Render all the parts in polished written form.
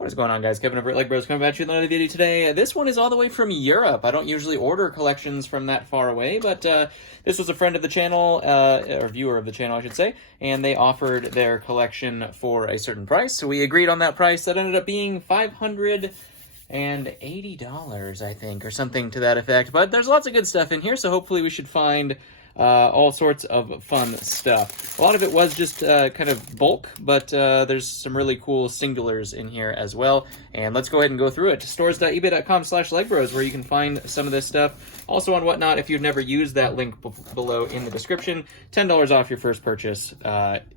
What is going on, guys? Kevin over at Lego Bros coming at you with another video today. This one is all the way from Europe. I don't usually order collections from that far away, but this was a friend of the channel, or viewer of the channel, I should say, and they offered their collection for a certain price, so we agreed on that price. That ended up being $580, I think, or something to that effect. But there's lots of good stuff in here, so hopefully we should find all sorts of fun stuff. A lot of it was just kind of bulk, but there's some really cool singulars in here as well. And let's go ahead and go through it. Stores.ebay.com/legbros, where you can find some of this stuff. Also on Whatnot, if you've never used that link below in the description, $10 off your first purchase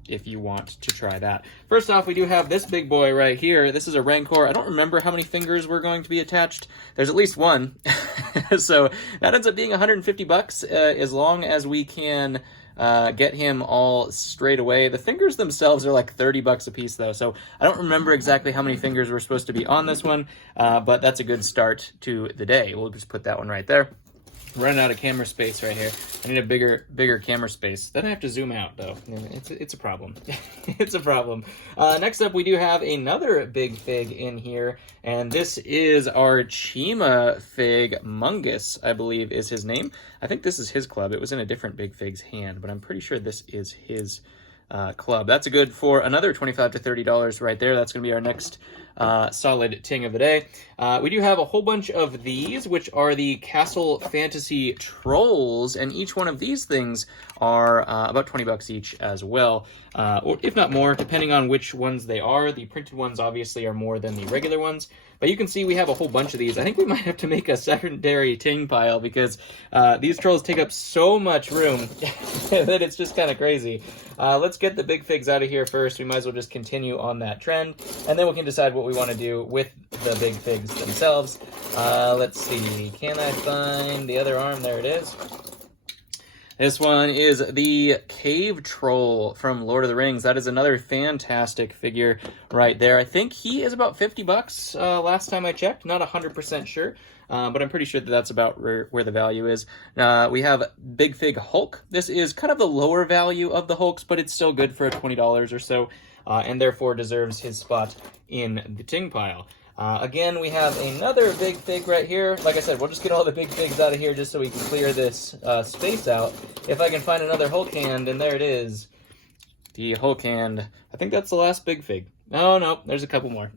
if you want to try that. First off, we do have this big boy right here. This is a Rancor. I don't remember how many fingers were going to be attached. There's at least one. So that ends up being 150 bucks as long as we can get him all straight away. The fingers themselves are like 30 bucks a piece though, so I don't remember exactly how many fingers were supposed to be on this one, but that's a good start to the day. We'll just put that one right there. Running out of camera space right here. I need a bigger camera space. Then I have to zoom out though. It's a problem. It's a problem. Next up, we do have another big fig in here, and this is our Chima fig. Mungus, I believe, is his name. I think this is his club. It was in a different big fig's hand, but I'm pretty sure this is his club. That's a good for another $25 to $30 right there. That's going to be our next solid ting of the day. We do have a whole bunch of these, which are the Castle Fantasy Trolls, and each one of these things are about 20 bucks each as well, or if not more, depending on which ones they are. The printed ones obviously are more than the regular ones, but you can see we have a whole bunch of these. I think we might have to make a secondary ting pile because these trolls take up so much room that it's just kind of crazy. Let's get the big figs out of here first. We might as well just continue on that trend, and then we can decide what we want to do with the big figs themselves. Let's see. Can I find the other arm? There it is. This one is the Cave Troll from Lord of the Rings. That is another fantastic figure right there. I think he is about 50 bucks last time I checked. Not 100% sure, but I'm pretty sure that that's about where the value is. We have Big Fig Hulk. This is kind of the lower value of the Hulks, but it's still good for $20 or so, and therefore deserves his spot in the ting pile. Again, we have another big fig right here. Like I said, we'll just get all the big figs out of here just so we can clear this space out. If I can find another Hulk hand, and there it is. The Hulk hand. I think that's the last big fig. No, there's a couple more.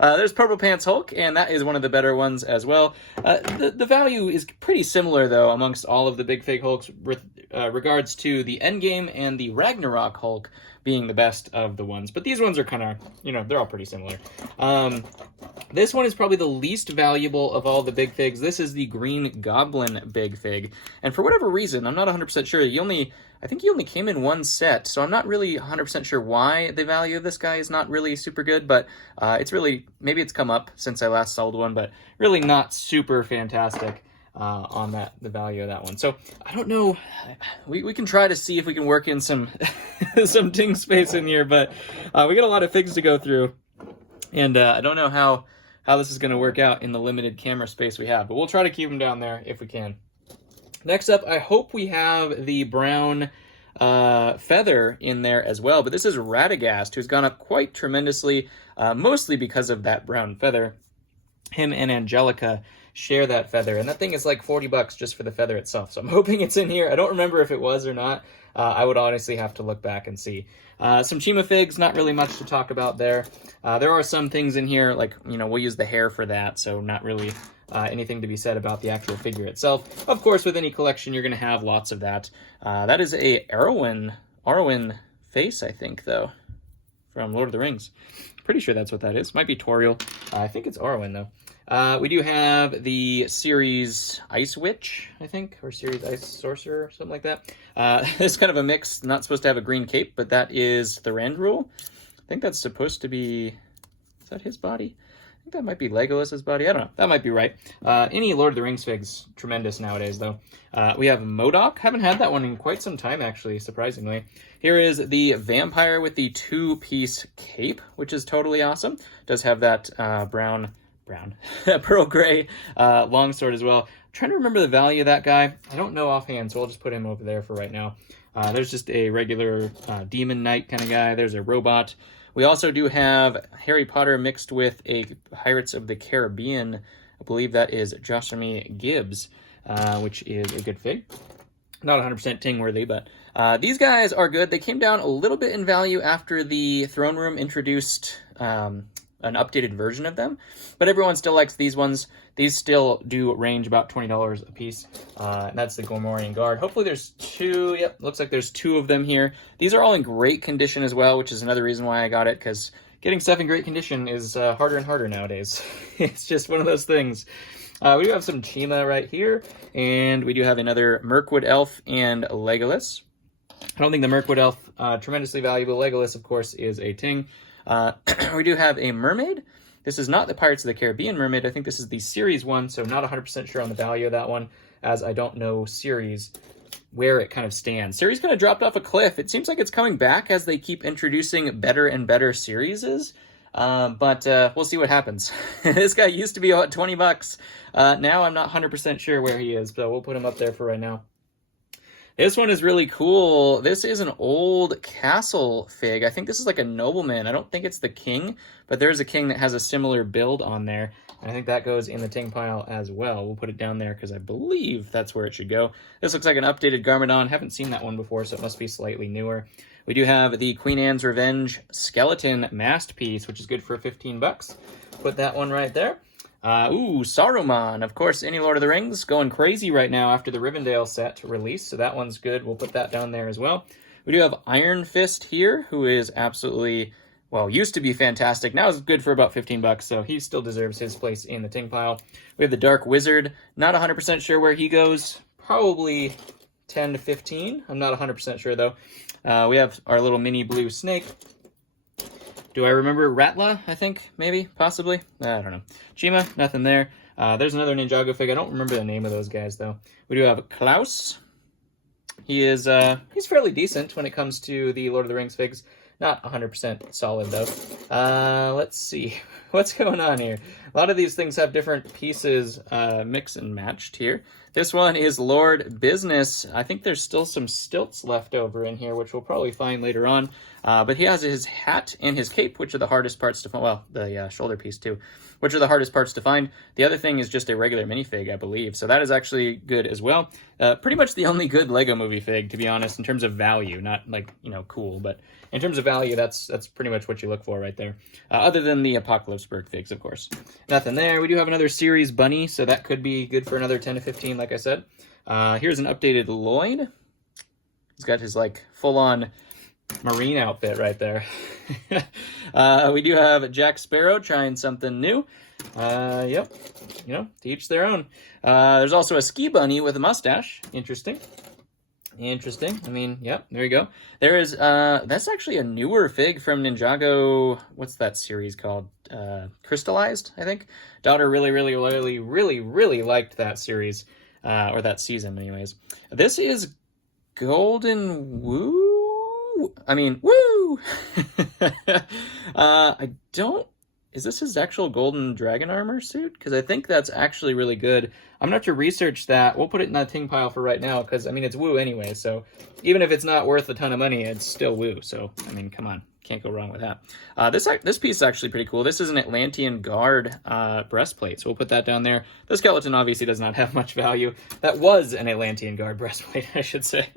There's Purple Pants Hulk, and that is one of the better ones as well. The value is pretty similar, though, amongst all of the big fig Hulks with regards to the Endgame and the Ragnarok Hulk being the best of the ones. But these ones are kind of, they're all pretty similar. This one is probably the least valuable of all the big figs. This is the Green Goblin big fig. And for whatever reason, I'm not 100% sure, I think he only came in one set, so I'm not really 100% sure why the value of this guy is not really super good, but it's really, maybe it's come up since I last sold one, but really not super fantastic on the value of that one. So I don't know, we can try to see if we can work in some some ting space in here, but we got a lot of figs to go through, and I don't know how this is going to work out in the limited camera space we have, but we'll try to keep them down there if we can. Next up, I hope we have the brown feather in there as well, but this is Radagast, who's gone up quite tremendously, mostly because of that brown feather. Him and Angelica share that feather, and that thing is like 40 bucks just for the feather itself, so I'm hoping it's in here. I don't remember if it was or not. I would honestly have to look back and see. Some Chima figs, not really much to talk about there. There are some things in here, like, we'll use the hair for that, so not really anything to be said about the actual figure itself. Of course, with any collection, you're going to have lots of that. That is a Arwen face, I think, though, from Lord of the Rings. Pretty sure that's what that is. Might be Toriel. I think it's Arwen, though. We do have the Series Ice Witch, I think, or Series Ice Sorcerer, something like that. It's kind of a mix. Not supposed to have a green cape, but that is Thranduil. I think that's supposed to be... Is that his body? I think that might be Legolas's body. I don't know. That might be right. Any Lord of the Rings figs, tremendous nowadays, though. We have MODOK. Haven't had that one in quite some time, actually, surprisingly. Here is the vampire with the two-piece cape, which is totally awesome. Does have that pearl gray longsword as well. I'm trying to remember the value of that guy. I don't know offhand, so I'll just put him over there for right now. There's just a regular demon knight kind of guy. There's a robot. We also do have Harry Potter mixed with a Pirates of the Caribbean. I believe that is Joshua Gibbs, which is a good fig. Not 100% ting worthy, but these guys are good. They came down a little bit in value after the Throne Room introduced an updated version of them, but everyone still likes these ones. These still do range about $20 a piece. And that's the Gormorian Guard. Hopefully there's two. Yep, looks like there's two of them here. These are all in great condition as well, which is another reason why I got it, because getting stuff in great condition is harder and harder nowadays. It's just one of those things. We do have some Chima right here, and we do have another Mirkwood Elf and Legolas. I don't think the Mirkwood Elf tremendously valuable. Legolas, of course, is a ting. We do have a mermaid. This is not the Pirates of the Caribbean mermaid. I think this is the series one, so not 100% sure on the value of that one, as I don't know series where it kind of stands. Series kind of dropped off a cliff. It seems like it's coming back as they keep introducing better and better series. But we'll see what happens. This guy used to be about 20 bucks. Now I'm not 100% sure where he is, but we'll put him up there for right now. This one is really cool. This is an old castle fig. I think this is like a nobleman. I don't think it's the king, but there's a king that has a similar build on there. And I think that goes in the ting pile as well. We'll put it down there because I believe that's where it should go. This looks like an updated Garmadon. Haven't seen that one before, so it must be slightly newer. We do have the Queen Anne's Revenge skeleton mast piece, which is good for 15 bucks. Put that one right there. Ooh, Saruman, of course, any Lord of the Rings, going crazy right now after the Rivendell set release, so that one's good. We'll put that down there as well. We do have Iron Fist here, who is absolutely, well, used to be fantastic. Now is good for about 15 bucks, so he still deserves his place in the ting pile. We have the Dark Wizard, not 100% sure where he goes, probably 10 to 15. I'm not 100% sure, though. We have our little mini blue snake. Do I remember Ratla, I think? Maybe? Possibly? I don't know. Chima, nothing there. There's another Ninjago fig. I don't remember the name of those guys, though. We do have Klaus. He is, he's fairly decent when it comes to the Lord of the Rings figs. Not 100% solid, though. Let's see. What's going on here? A lot of these things have different pieces mixed and matched here. This one is Lord Business. I think there's still some stilts left over in here, which we'll probably find later on. But he has his hat and his cape, which are the hardest parts to find. Well, the shoulder piece, too, which are the hardest parts to find. The other thing is just a regular minifig, I believe. So that is actually good as well. Pretty much the only good Lego movie fig, to be honest, in terms of value. Not like, you know, cool, but in terms of value, that's pretty much what you look for right there. Other than the Apocalypseburg figs, of course. Nothing there. We do have another series bunny, so that could be good for another 10 to 15, like I said. Here's an updated Lloyd. He's got his, like, full-on marine outfit right there. We do have Jack Sparrow trying something new. Yep, you know, to each their own. There's also a ski bunny with a mustache. Interesting. Interesting. I mean, yep, there you go. There is, that's actually a newer fig from Ninjago. What's that series called? Crystallized, I think. Daughter really liked that series, or that season anyways. This is Golden Woo? I mean, woo! I don't... Is this his actual golden dragon armor suit? Because I think that's actually really good. I'm going to have to research that. We'll put it in that ting pile for right now, because, I mean, it's woo anyway, so even if it's not worth a ton of money, it's still woo. So, I mean, come on. Can't go wrong with that. This piece is actually pretty cool. This is an Atlantean Guard breastplate, so we'll put that down there. The skeleton obviously does not have much value. That was an Atlantean Guard breastplate, I should say.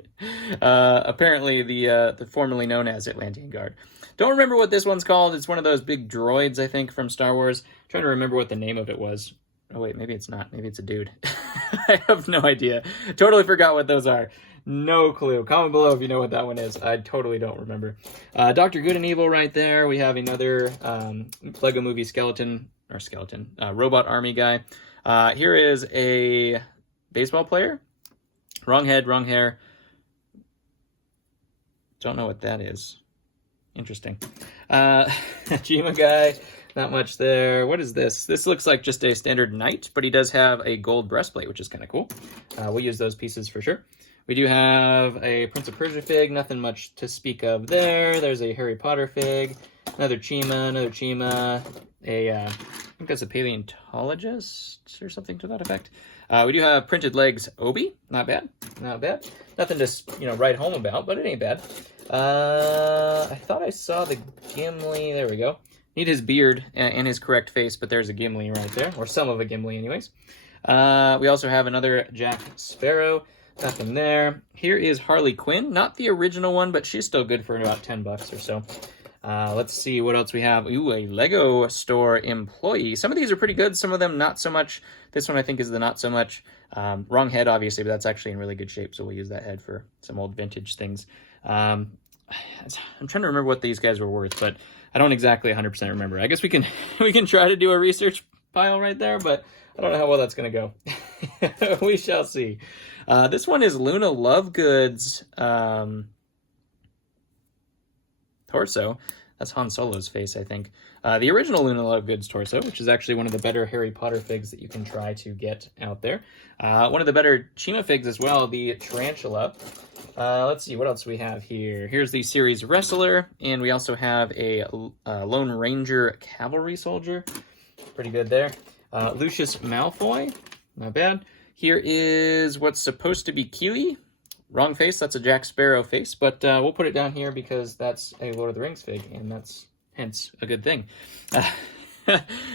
Apparently, the formerly known as Atlantean Guard. Don't remember what this one's called. It's one of those big droids, I think, from Star Wars. I'm trying to remember what the name of it was. Oh, wait, maybe it's not. Maybe it's a dude. I have no idea. Totally forgot what those are. No clue. Comment below if you know what that one is. I totally don't remember. Dr. Good and Evil right there. We have another Lego Movie robot army guy. Here is a baseball player. Wrong head, wrong hair. Don't know what that is. Interesting. Jima guy. Not much there. What is this? This looks like just a standard knight, but he does have a gold breastplate, which is kind of cool. We'll use those pieces for sure. We do have a Prince of Persia fig. Nothing much to speak of there. There's a Harry Potter fig. Another Chima. I think that's a paleontologist or something to that effect. We do have Printed Legs Obi. Not bad. Not bad. Nothing to, write home about, but it ain't bad. I thought I saw the Gimli. There we go. Need his beard and his correct face, but there's a Gimli right there. Or some of a Gimli, anyways. We also have another Jack Sparrow. Nothing there. Here is Harley Quinn. Not the original one, but she's still good for about $10 or so. Let's see what else we have. Ooh, a Lego store employee. Some of these are pretty good. Some of them not so much. This one I think is the not so much. Wrong head, obviously, but that's actually in really good shape, so we'll use that head for some old vintage things. I'm trying to remember what these guys were worth, but I don't exactly 100% remember. I guess we can try to do a research pile right there, but I don't know how well that's going to go. We shall see. This one is Luna Lovegood's torso. That's Han Solo's face, I think. The original Luna Lovegood's torso, which is actually one of the better Harry Potter figs that you can try to get out there. One of the better Chima figs as well, the Tarantula. Let's see, what else we have here? Here's the series Wrestler, and we also have a Lone Ranger Cavalry Soldier. Pretty good there. Lucius Malfoy, not bad. Here is what's supposed to be Keely. Wrong face, that's a Jack Sparrow face, but we'll put it down here because that's a Lord of the Rings fig, and that's hence a good thing.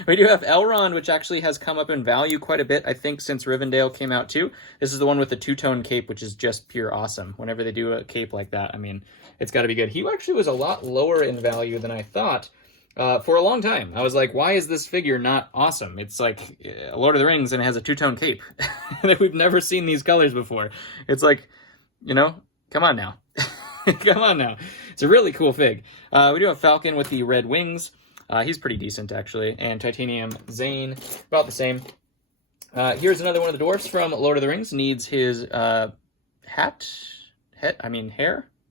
We do have Elrond, which actually has come up in value quite a bit, I think, since Rivendell came out too. This is the one with the two-tone cape, which is just pure awesome. Whenever they do a cape like that, I mean, it's got to be good. He actually was a lot lower in value than I thought. For a long time, I was like, why is this figure not awesome? It's like Lord of the Rings and it has a two-tone cape. We've never seen these colors before. It's like, come on now. Come on now. It's a really cool fig. We do have Falcon with the red wings. He's pretty decent, actually. And Titanium Zane, about the same. Here's another one of the dwarfs from Lord of the Rings. Needs his hair,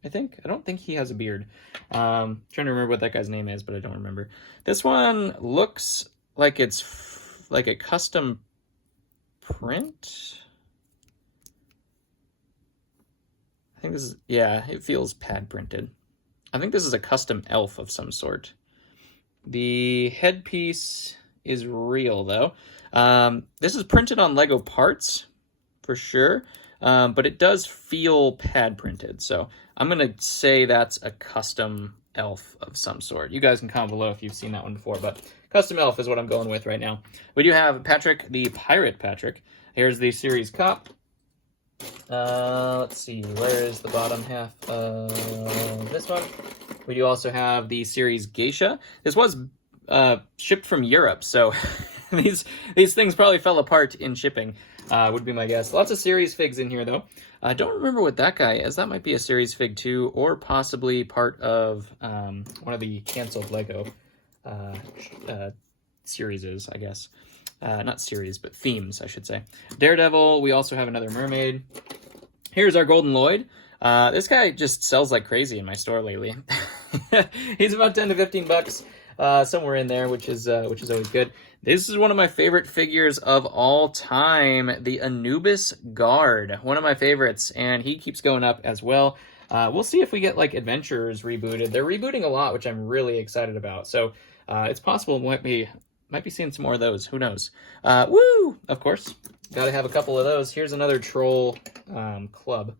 I think. I don't think he has a beard. Trying to remember what that guy's name is, but I don't remember. This one looks like it's like a custom print. I think this is, yeah, it feels pad printed. I think this is a custom elf of some sort. The headpiece is real, though. This is printed on Lego parts, for sure. But it does feel pad printed, so I'm going to say that's a custom elf of some sort. You guys can comment below if you've seen that one before, but custom elf is what I'm going with right now. We do have Patrick, the Pirate Patrick. Here's the series cop. Let's see, where is the bottom half of this one? We do also have the series Geisha. This was shipped from Europe, so these things probably fell apart in shipping, would be my guess. Lots of series figs in here, though. I don't remember what that guy is. That might be a series fig, too, or possibly part of one of the canceled Lego series, I guess. Not series, but themes, I should say. Daredevil, we also have another mermaid. Here's our Golden Lloyd. This guy just sells like crazy in my store lately. He's about 10 to 15 bucks, somewhere in there, which is always good. This is one of my favorite figures of all time, the Anubis Guard, one of my favorites, and he keeps going up as well. We'll see if we get like Adventurers rebooted. They're rebooting a lot, which I'm really excited about. So it's possible we might be seeing some more of those. Who knows? Woo! Of course, got to have a couple of those. Here's another Troll club.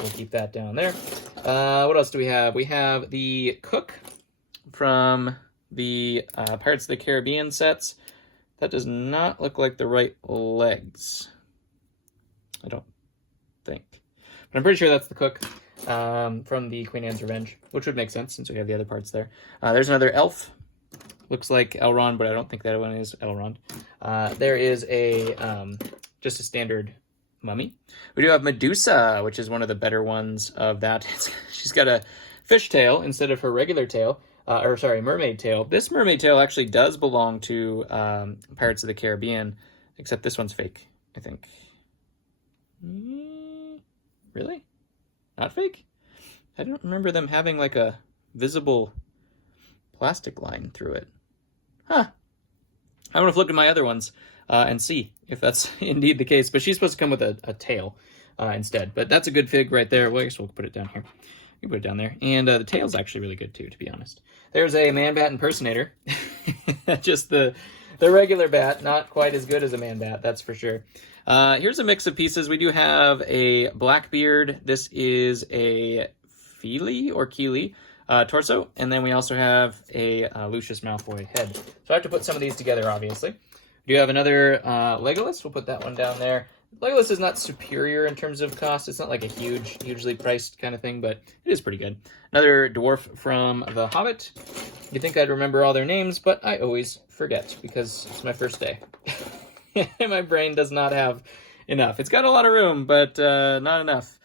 We'll keep that down there. What else do we have? We have the Cook from the Pirates of the Caribbean sets. That does not look like the right legs. I don't think. But I'm pretty sure that's the Cook from the Queen Anne's Revenge, which would make sense since we have the other parts there. There's another elf. Looks like Elrond, but I don't think that one is Elrond. There is just a standard mummy. We do have Medusa, which is one of the better ones of that. She's got a fish tail instead of her regular tail. Mermaid tail. This mermaid tail actually does belong to Pirates of the Caribbean, except this one's fake, I think. Really? Not fake? I don't remember them having like a visible plastic line through it. Huh. I'm going to look at my other ones and see if that's indeed the case. But she's supposed to come with a tail instead. But that's a good fig right there. Well, I guess we'll put it down here. You put it down there. And the tail's actually really good too, to be honest. There's a Man-Bat impersonator. Just the regular bat, not quite as good as a Man-Bat, that's for sure. Here's a mix of pieces. We do have a Blackbeard. This is a Feely or Keely torso. And then we also have a Lucius Malfoy head. So I have to put some of these together, obviously. We do have another Legolas. We'll put that one down there. Legolas is not superior in terms of cost. It's not like a hugely priced kind of thing, but it is pretty good. Another dwarf from The Hobbit. You'd think I'd remember all their names, but I always forget because it's my first day. My brain does not have enough. It's got a lot of room, but not enough.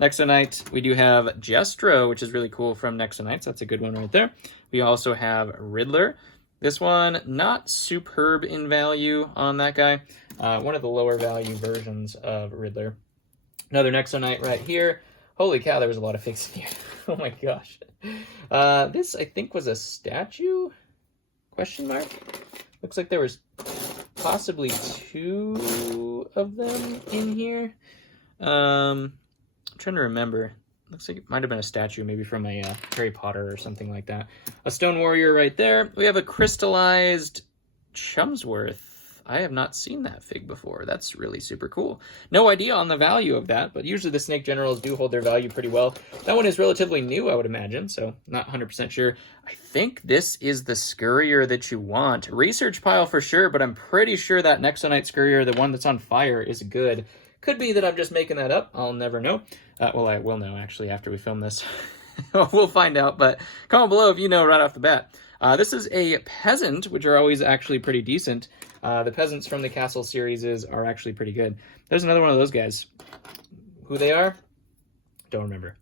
Nexo Knight, we do have Jestro, which is really cool from Nexo Knights. That's a good one right there. We also have Riddler. This one, not superb in value on that guy. One of the lower value versions of Riddler. Another Nexo Knight right here. Holy cow, there was a lot of figs in here. Oh my gosh. This, I think, was a statue? Question mark? Looks like there was possibly 2 of them in here. I'm trying to remember. Looks like it might have been a statue, maybe from a Harry Potter or something like that. A Stone Warrior right there. We have a crystallized Chumsworth. I have not seen that fig before. That's really super cool. No idea on the value of that, but usually the Snake Generals do hold their value pretty well. That one is relatively new, I would imagine, so not 100% sure. I think this is the Scurrier that you want. Research pile for sure, but I'm pretty sure that Nexo Knight Scurrier, the one that's on fire, is good. Could be that I'm just making that up. I'll never know. Well, I will know, actually, after we film this. We'll find out, but comment below if you know right off the bat. This is a Peasant, which are always actually pretty decent. The Peasants from the Castle series are actually pretty good. There's another one of those guys. Who they are? Don't remember.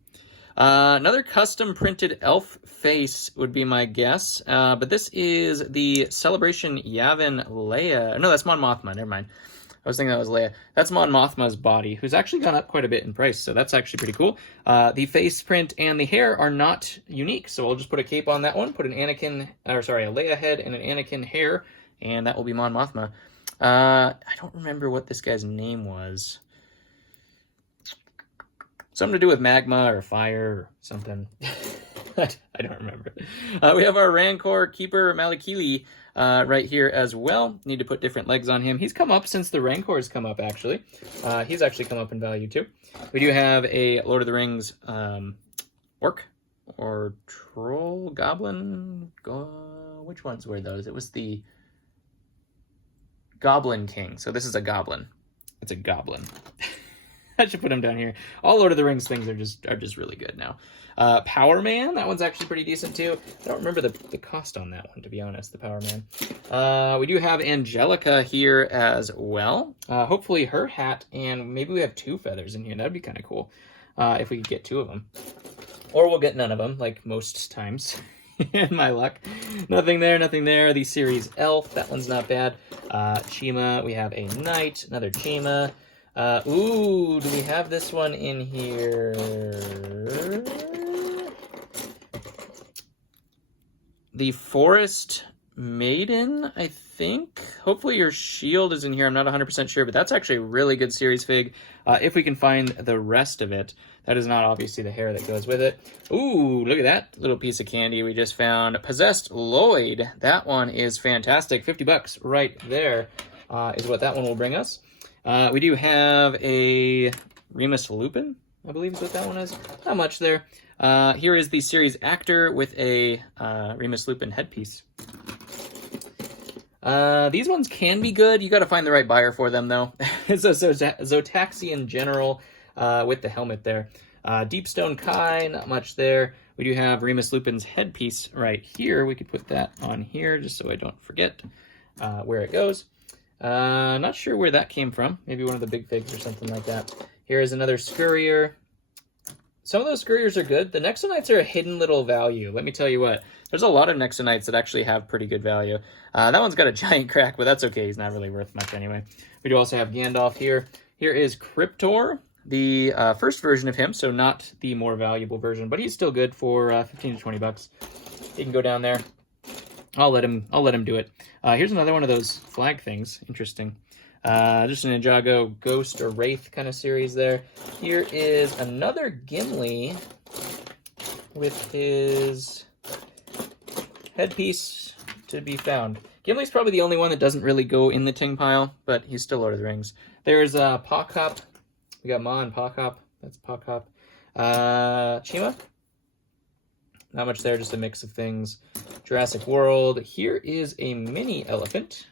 Another custom printed elf face would be my guess. But this is the Celebration Yavin Leia. No, that's Mon Mothma. Never mind. I was thinking that was Leia. That's Mon Mothma's body, who's actually gone up quite a bit in price, so that's actually pretty cool. The face print and the hair are not unique, so I'll just put a cape on that one, put a Leia head and an Anakin hair, and that will be Mon Mothma. I don't remember what this guy's name was. Something to do with magma or fire or something. I don't remember. We have our Rancor Keeper Malakili right here as well. Need to put different legs on him. He's come up since the Rancor's come up, actually. He's actually come up in value, too. We do have a Lord of the Rings Orc or Troll, Goblin. Which ones were those? It was the Goblin King. So this is a Goblin. It's a Goblin. I should put him down here. All Lord of the Rings things are just really good now. Power Man, that one's actually pretty decent too. I don't remember the cost on that one, to be honest, the Power Man. We do have Angelica here as well. Hopefully her hat, and maybe we have 2 feathers in here. That'd be kind of cool if we could get 2 of them. Or we'll get none of them, like most times. In my luck. Nothing there, nothing there. The series Elf, that one's not bad. Chima, we have a Knight, another Chima. Ooh, do we have this one in here? The Forest Maiden, I think. Hopefully your shield is in here. I'm not 100% sure, but that's actually a really good series fig. If we can find the rest of it. That is not obviously the hair that goes with it. Ooh, look at that little piece of candy we just found. Possessed Lloyd. That one is fantastic. 50 bucks right there is what that one will bring us. We do have a Remus Lupin, I believe is what that one is. Not much there. Here is the series Actor with a Remus Lupin headpiece. These ones can be good. You got to find the right buyer for them, though. It's a Zotaxian General with the helmet there. Deepstone Kai, not much there. We do have Remus Lupin's headpiece right here. We could put that on here just so I don't forget where it goes. Not sure where that came from. Maybe one of the big figs or something like that. Here is another Scurrier. Some of those Scurriers are good. The Nexo Knights are a hidden little value. Let me tell you what. There's a lot of Nexo Knights that actually have pretty good value. That one's got a giant crack, but that's okay. He's not really worth much anyway. We do also have Gandalf here. Here is Cryptor, the first version of him, so not the more valuable version, but he's still good for 15 to 20 bucks. He can go down there. I'll let him do it. Here's another one of those flag things. Interesting. Just a Ninjago Ghost or Wraith kind of series there. Here is another Gimli with his headpiece to be found. Gimli's probably the only one that doesn't really go in the ting pile, but he's still Lord of the Rings. There's Pock Hop. We got Ma and Pock Hop. That's Pock Hop. Chima. Not much there, just a mix of things. Jurassic World. Here is a mini elephant.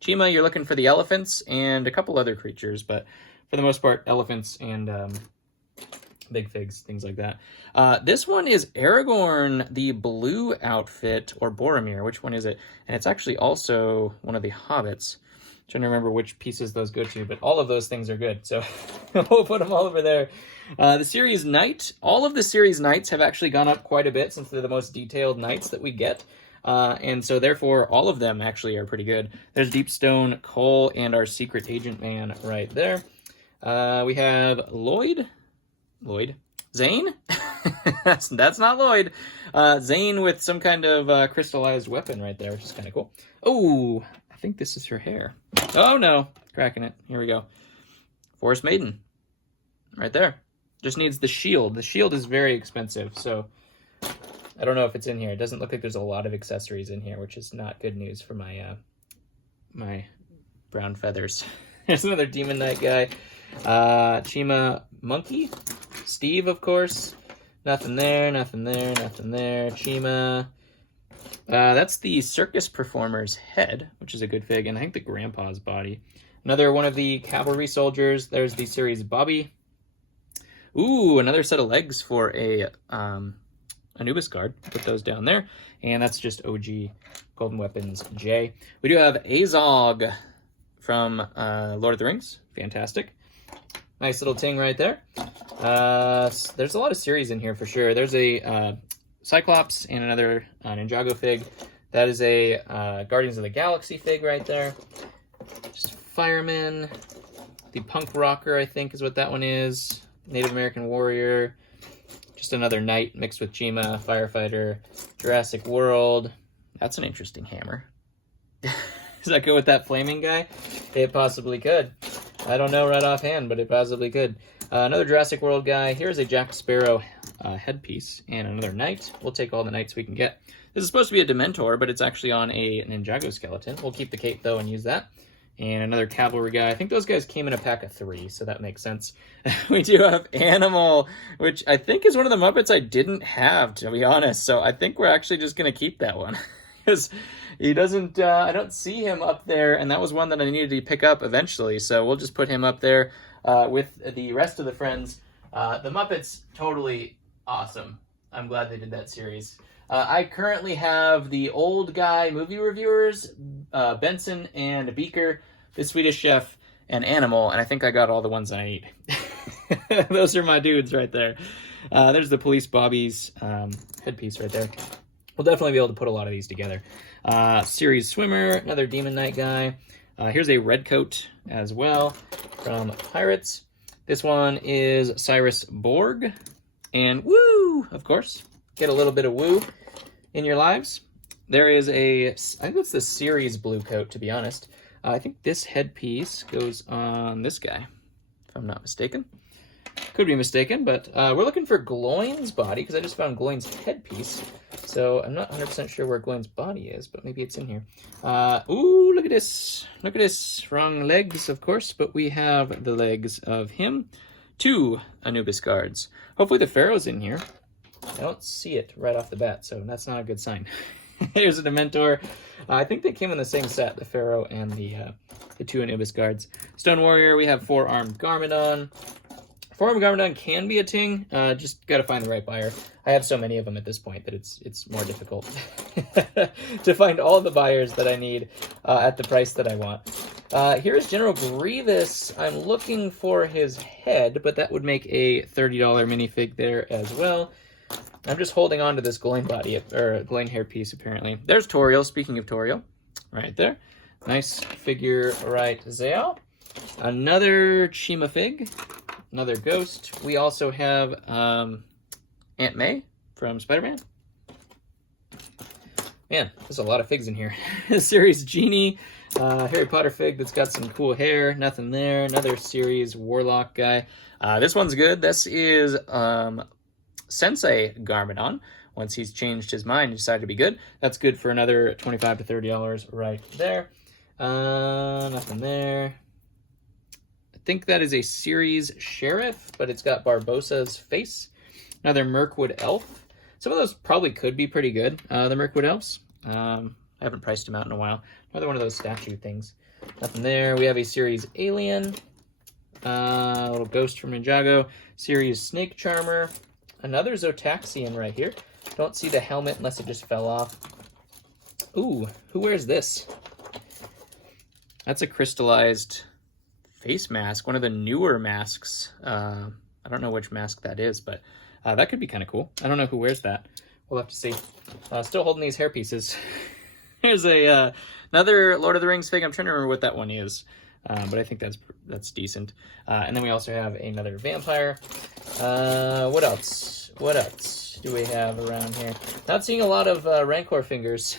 Chima, you're looking for the elephants and a couple other creatures, but for the most part, elephants and big figs, things like that. This one is Aragorn, the blue outfit, or Boromir. Which one is it? And it's actually also one of the hobbits. I'm trying to remember which pieces those go to, but all of those things are good, so we'll put them all over there. The series Knight. All of the series Knights have actually gone up quite a bit since they're the most detailed Knights that we get. And so therefore, all of them actually are pretty good. There's Deepstone, Cole, and our Secret Agent Man right there. We have Lloyd? Zane? that's not Lloyd. Zane with some kind of crystallized weapon right there, which is kind of cool. Oh, I think this is her hair. Oh no, cracking it. Here we go. Forest Maiden. Right there. Just needs the shield. The shield is very expensive, so I don't know if it's in here. It doesn't look like there's a lot of accessories in here, which is not good news for my my brown feathers. There's another Demon Knight guy. Chima Monkey. Steve, of course. Nothing there, nothing there, nothing there. Chima. That's the circus performer's head, which is a good fig, and I think the grandpa's body. Another one of the cavalry soldiers. There's the series Bobby. Ooh, another set of legs for a Anubis guard. Put those down there. And that's just OG Golden Weapons J. We do have Azog from Lord of the Rings. Fantastic. Nice little ting right there. There's a lot of series in here for sure. There's a Cyclops and another Ninjago fig. That is a Guardians of the Galaxy fig right there. Just Fireman. The Punk Rocker, I think, is what that one is. Native American Warrior. Just another knight mixed with Chima, Firefighter, Jurassic World. That's an interesting hammer. Does that go with that flaming guy? It possibly could. I don't know right offhand, but it possibly could. Another Jurassic World guy. Here's a Jack Sparrow headpiece and another knight. We'll take all the knights we can get. This is supposed to be a Dementor, but it's actually on a Ninjago skeleton. We'll keep the cape, though, and use that. And another cavalry guy. I think those guys came in a pack of 3, so that makes sense. We do have Animal, which I think is one of the Muppets I didn't have, to be honest. So I think we're actually just going to keep that one. Because he doesn't, I don't see him up there, and that was one that I needed to pick up eventually. So we'll just put him up there with the rest of the friends. The Muppets, totally awesome. I'm glad they did that series. I currently have the old guy movie reviewers, Benson and Beaker, the Swedish Chef, and Animal, and I think I got all the ones I need. Those are my dudes right there. There's the Police Bobby's headpiece right there. We'll definitely be able to put a lot of these together. Series Swimmer, another Demon Knight guy. Here's a Redcoat as well from Pirates. This one is Cyrus Borg, and woo, of course. Get a little bit of woo in your lives. There is I think it's the series blue coat, to be honest. I think this headpiece goes on this guy, if I'm not mistaken. Could be mistaken, but we're looking for Gloin's body, because I just found Gloin's headpiece. So I'm not 100% sure where Gloin's body is, but maybe it's in here. Ooh, look at this. Look at this. Wrong legs, of course, but we have the legs of him. 2 Anubis guards. Hopefully the Pharaoh's in here. I don't see it right off the bat, so that's not a good sign. Here's a Dementor. I think they came in the same set, the Pharaoh and the 2 Anubis guards. Stone Warrior, we have 4-armed Garmadon. 4-armed Garmadon can be a ting, just got to find the right buyer. I have so many of them at this point that it's more difficult to find all the buyers that I need at the price that I want. Here's General Grievous. I'm looking for his head, but that would make a $30 minifig there as well. I'm just holding on to this Gloin body, or Gloin hair piece, apparently. There's Toriel, speaking of Toriel, right there. Nice figure right there. Another Chima fig, another ghost. We also have Aunt May from Spider-Man. Man, there's a lot of figs in here. Series Genie, Harry Potter fig that's got some cool hair, nothing there. Another series Warlock guy. This one's good. This is Sensei Garmadon, once he's changed his mind and decided to be good. That's good for another $25 to $30 right there. Nothing there. I think that is a series sheriff, but it's got Barbossa's face. Another Mirkwood elf. Some of those probably could be pretty good, the Mirkwood elves. I haven't priced them out in a while. Another one of those statue things. Nothing there. We have a series alien. A little ghost from Ninjago. Series snake charmer. Another Zotaxian right here. Don't see the helmet unless it just fell off. Ooh, who wears this? That's a crystallized face mask. One of the newer masks. I don't know which mask that is, but that could be kind of cool. I don't know who wears that. We'll have to see. Still holding these hair pieces. Here's a another Lord of the Rings fig. I'm trying to remember what that one is, but I think that's decent. And then we also have another vampire. What else? What else do we have around here? Not seeing a lot of Rancor fingers,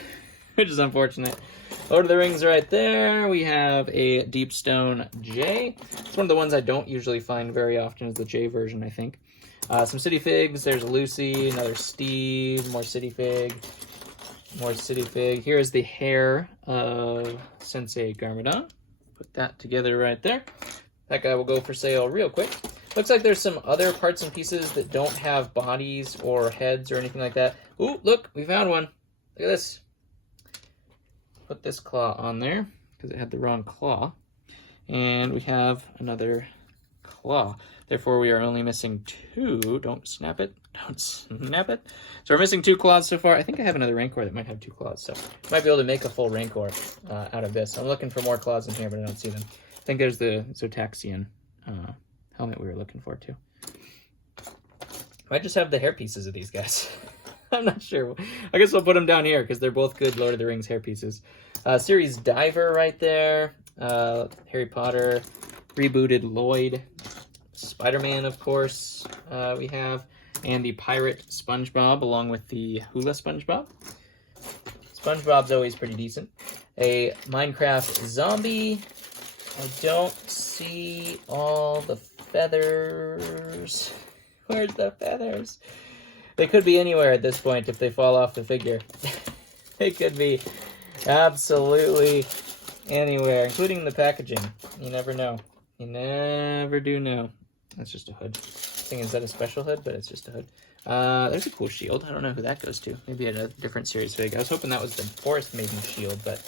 which is unfortunate. Lord of the Rings right there. We have a Deepstone J. It's one of the ones I don't usually find very often, is the J version, I think. Some City Figs. There's a Lucy, another Steve, more City Fig, more City Fig. Here's the hair of Sensei Garmadon. Put that together right there. That guy will go for sale real quick. Looks like there's some other parts and pieces that don't have bodies or heads or anything like that. Ooh, look, we found one. Look at this. Put this claw on there because it had the wrong claw. And we have another claw. Therefore, we are only missing 2. Don't snap it. Don't snap it. So we're missing 2 claws so far. I think I have another Rancor that might have 2 claws. So might be able to make a full Rancor out of this. I'm looking for more claws in here, but I don't see them. I think there's the Zotaxian helmet we were looking for, too. Might just have the hair pieces of these guys. I'm not sure. I guess we'll put them down here because they're both good Lord of the Rings hair pieces. Series Diver right there. Harry Potter. Rebooted Lloyd. Spider-Man, of course, we have. And the Pirate SpongeBob along with the Hula SpongeBob. SpongeBob's always pretty decent. A Minecraft zombie. I don't see all the feathers. Where's the feathers? They could be anywhere at this point if they fall off the figure. They could be absolutely anywhere, including the packaging. You never know. You never do know. That's just a hood. Thing is that a special hood, but it's just a hood. There's a cool shield. I don't know who that goes to. Maybe at a different series fig. I was hoping that was the Forest Maiden shield, but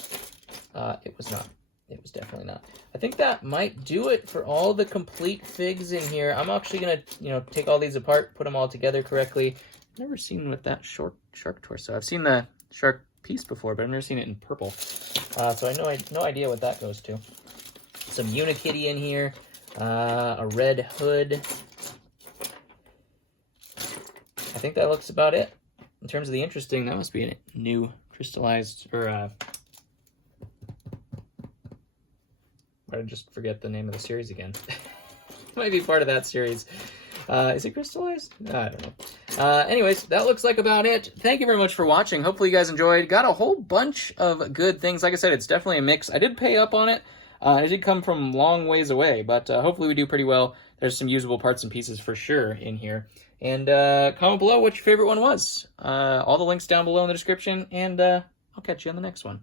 it was not. It was definitely not. I think that might do it for all the complete figs in here. I'm actually gonna, take all these apart, put them all together correctly. I've never seen with that shark torso. I've seen the shark piece before, but I've never seen it in purple. So I know no idea what that goes to. Some Unikitty in here. A red hood. I think that looks about it. In terms of the interesting, that must be a new crystallized, or I just forget the name of the series again. Might be part of that series. Is it crystallized? I don't know. Anyways, that looks like about it. Thank you very much for watching. Hopefully you guys enjoyed. Got a whole bunch of good things. Like I said, it's definitely a mix. I did pay up on it. It did come from long ways away, but hopefully we do pretty well. There's some usable parts and pieces for sure in here. And comment below what your favorite one was. All the links down below in the description, and I'll catch you on the next one.